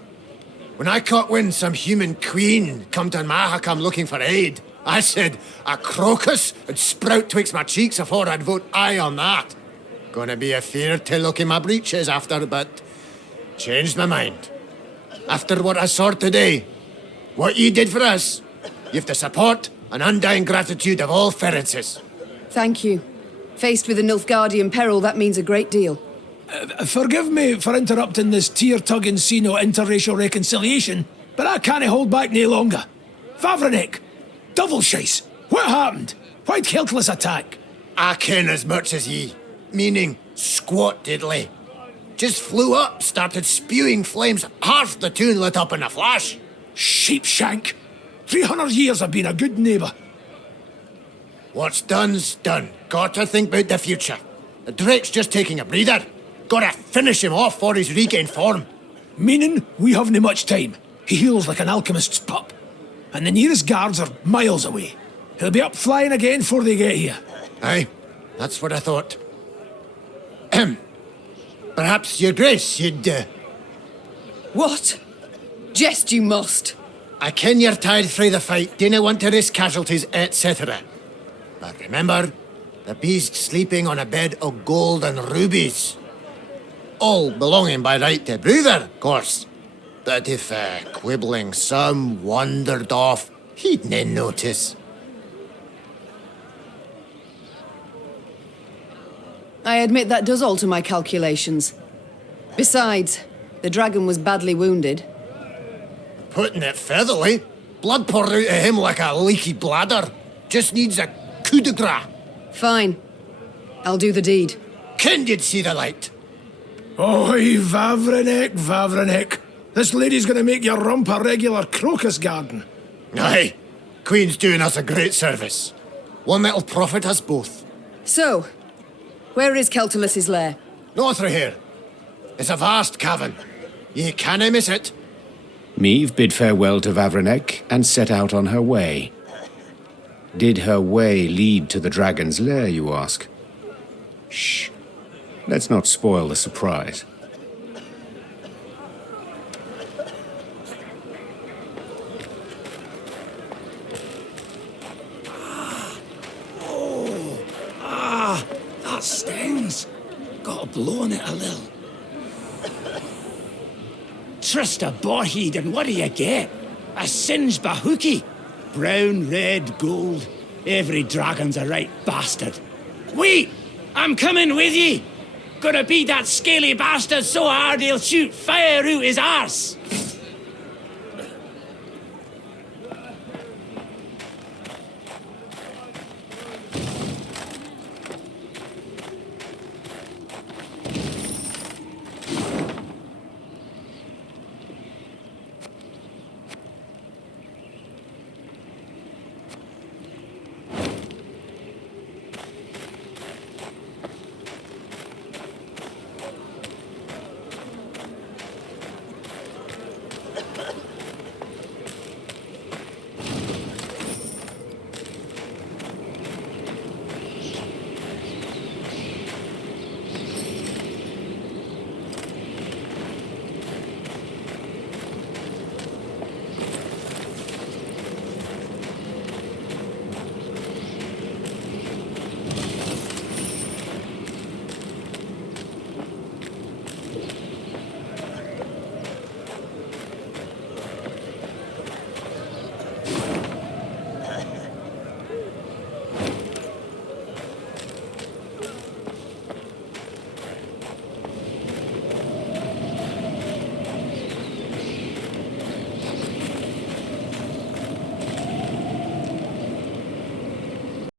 when I caught wind some human queen come to Mahakam looking for aid, I said a crocus would sprout twixt my cheeks afore I'd vote aye on that. Gonna be a fear to look in my breeches after, but changed my mind. After what I saw today, what ye did for us, you've the support and undying gratitude of all Ferences. Thank you. Faced with a Nilfgaardian peril, that means a great deal. Forgive me for interrupting this tear-tugging scene of interracial reconciliation, but I can't hold back no longer. Vavrenik, double shice, what happened? Why'd Keltullis attack? I ken as much as ye, meaning squat diddly. Just flew up, started spewing flames, half the town lit up in a flash. Sheepshank. 300 years I've been a good neighbour. What's done's done. Gotta think about the future. The Drake's just taking a breather. Gotta finish him off before he's regained form. Meaning we haven't much time. He heals like an alchemist's pup. And the nearest guards are miles away. He'll be up flying again before they get here. Aye, that's what I thought. Perhaps, Your Grace, you'd, What? Jest you must. I ken you're tired frae the fight, dinna want to risk casualties, etc. But remember, the beast's sleeping on a bed of gold and rubies. All belonging by right to Bruther, of course. But if quibbling some wandered off, he'd nae notice. I admit that does alter my calculations. Besides, the dragon was badly wounded. Putting it featherly, blood poured out of him like a leaky bladder. Just needs a coup de grace. Fine. I'll do the deed. Ken you'd see the light. Oi, Vavrenek. This lady's gonna make your rump a regular crocus garden. Aye. Queen's doing us a great service. One that'll profit us both. So, where is Keltullis' lair? North of here. It's a vast cavern. Ye canna miss it. Meve bid farewell to Vavrenek and set out on her way. Did her way lead to the dragon's lair, you ask? Shh. Let's not spoil the surprise. That stings. Got a blow on it a little. Trust a boheed, and what do you get? A singed bahookie. Brown, red, gold. Every dragon's a right bastard. Wait! I'm coming with ye! Gonna beat that scaly bastard so hard he'll shoot fire out his arse!